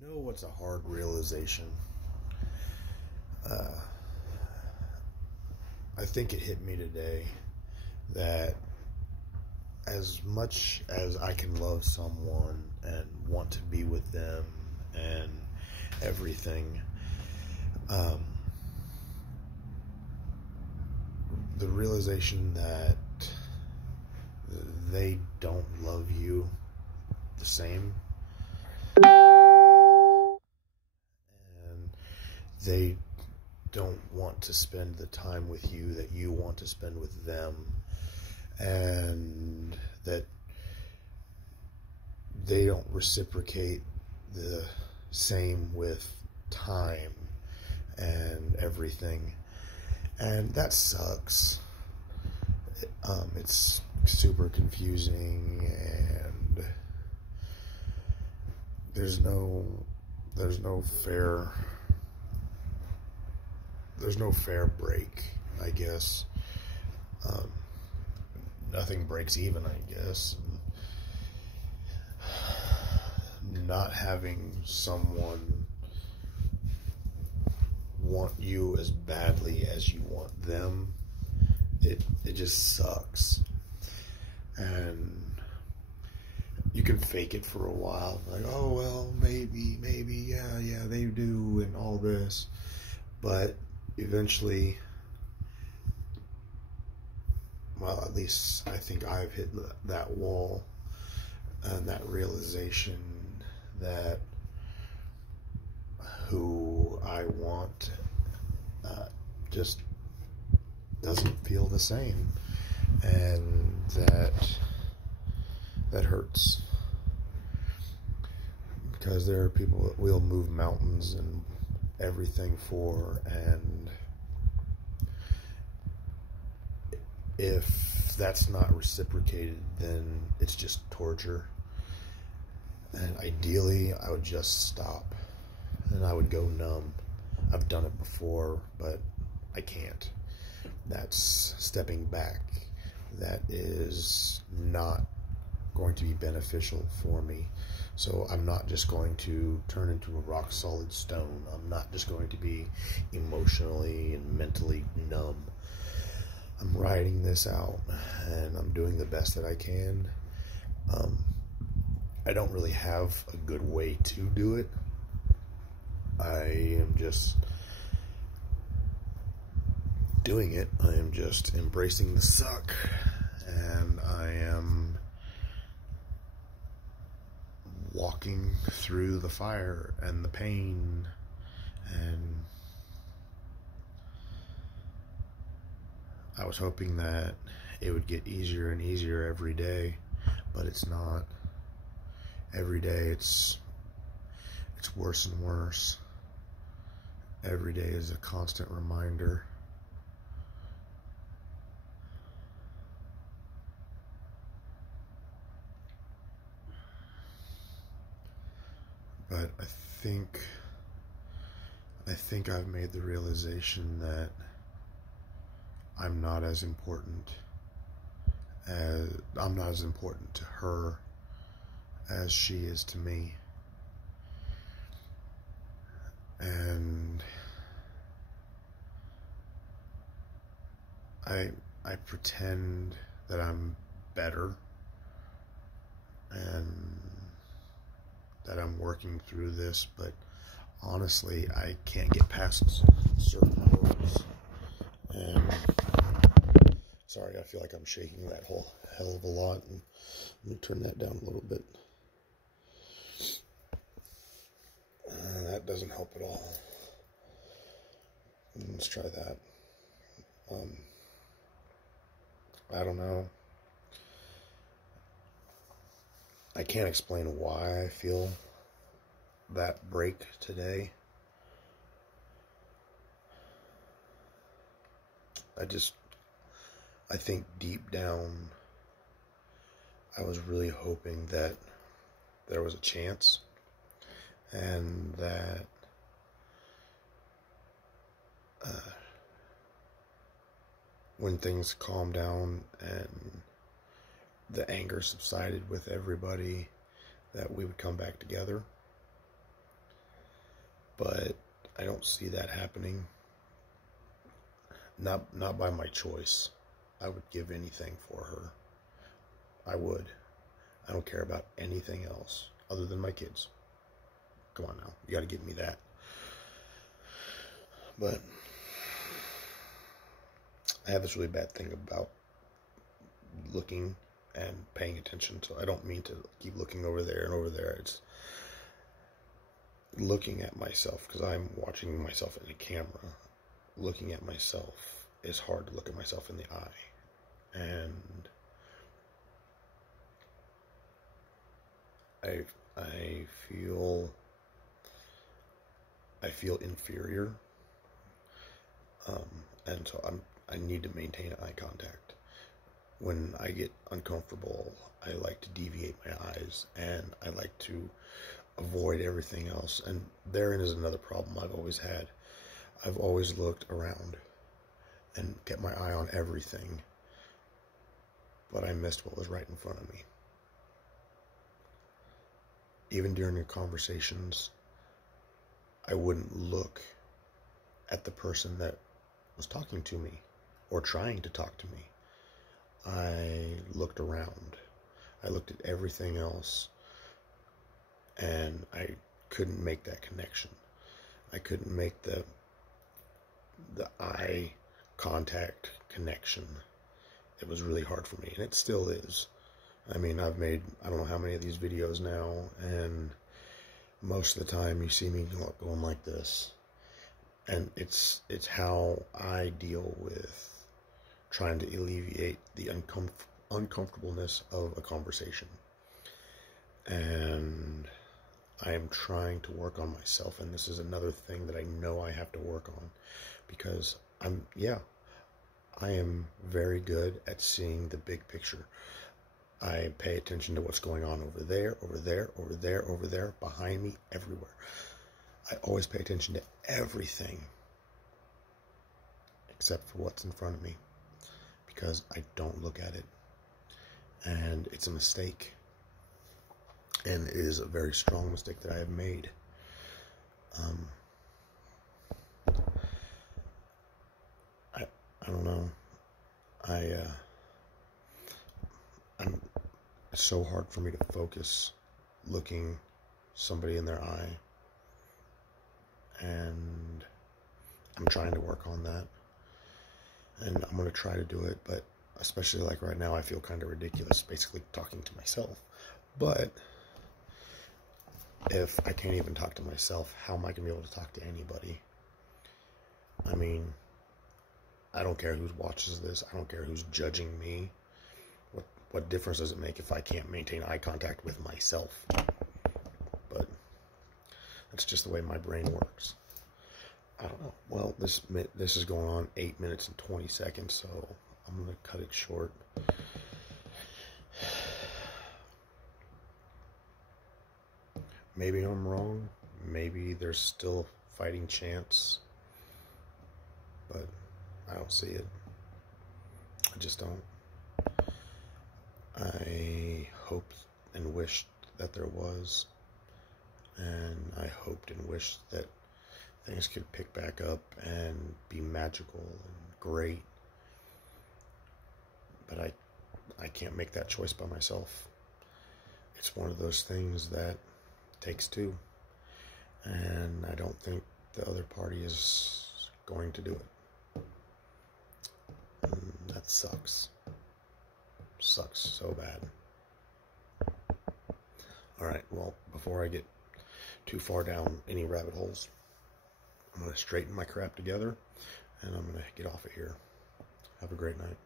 You know what's a hard realization? Uh, I think it hit me today that as much as I can love someone and want to be with them and everything, um, the realization that they don't love you the same, and they don't want to spend the time with you that you want to spend with them, and that they don't reciprocate the same with time and everything, and that sucks. It's super confusing, and there's no fair break, I guess. Nothing breaks even, I guess. Not having someone want you as badly as you want them, it just sucks. And you can fake it for a while, like, oh well, maybe, yeah, they do, and all this, but eventually, well, at least I think I've hit that wall, and that realization that who I want just doesn't feel the same, and that hurts, because there are people that we'll move mountains and everything for, and if that's not reciprocated, then it's just torture. And ideally, I would just stop and I would go numb. I've done it before, but I can't. That's stepping back. That is not going to be beneficial for me. So I'm not just going to turn into a rock solid stone. I'm not just going to be emotionally and mentally numb. I'm riding this out, and I'm doing the best that I can. I don't really have a good way to do it. I am just doing it. I am just embracing the suck, and I am walking through the fire and the pain, and I was hoping that it would get easier and easier every day, but it's not. Every day it's worse and worse. Every day is a constant reminder. But I think I've made the realization that I'm not as important to her as she is to me. And I pretend that I'm better and that I'm working through this, but honestly, I can't get past certain hurdles. And sorry, I feel like I'm shaking that whole hell of a lot, and let me turn that down a little bit. That doesn't help at all. Let's try that. I don't know. I can't explain why I feel that break today. I think deep down, I was really hoping that there was a chance, and that when things calmed down and the anger subsided with everybody, that we would come back together. but I don't see that happening. Not by my choice. I would give anything for her. I would. I don't care about anything else other than my kids. Come on now, you got to give me that. But I have this really bad thing about looking and paying attention, so I don't mean to keep looking over there and over there. It's looking at myself, because I'm watching myself in a camera. Looking at myself is hard to look at myself in the eye, and I feel inferior, and so I need to maintain eye contact. When I get uncomfortable, I like to deviate my eyes, and I like to avoid everything else. And therein is another problem I've always had. I've always looked around and kept my eye on everything, but I missed what was right in front of me. Even during the conversations, I wouldn't look at the person that was talking to me or trying to talk to me. I looked around. I looked at everything else, and I couldn't make that connection. I couldn't make the eye contact connection. It was really hard for me, and it still is. I mean, I've made, I don't know how many of these videos now, and most of the time you see me going like this. And it's how I deal with trying to alleviate the uncomfortableness of a conversation. And I am trying to work on myself, and this is another thing that I know I have to work on, because I am very good at seeing the big picture. I pay attention to what's going on over there, over there, over there, over there, behind me, everywhere. I always pay attention to everything except for what's in front of me, because I don't look at it. And it's a mistake. And it is a very strong mistake that I have made. I don't know. It's so hard for me to focus looking somebody in their eye. And I'm trying to work on that. And I'm going to try to do it, but especially like right now, I feel kind of ridiculous basically talking to myself. But if I can't even talk to myself, how am I going to be able to talk to anybody? I mean, I don't care who watches this. I don't care who's judging me. What difference does it make if I can't maintain eye contact with myself? But that's just the way my brain works. I don't know. Well, this is going on 8 minutes and 20 seconds, so I'm going to cut it short. Maybe I'm wrong. Maybe there's still a fighting chance. But I don't see it. I just don't. I hoped and wished that there was. And I hoped and wished that things could pick back up and be magical and great. But I can't make that choice by myself. It's one of those things that takes two. And I don't think the other party is going to do it. And that sucks. Sucks so bad. Alright, well, before I get too far down any rabbit holes, I'm going to straighten my crap together, and I'm going to get off of here. Have a great night.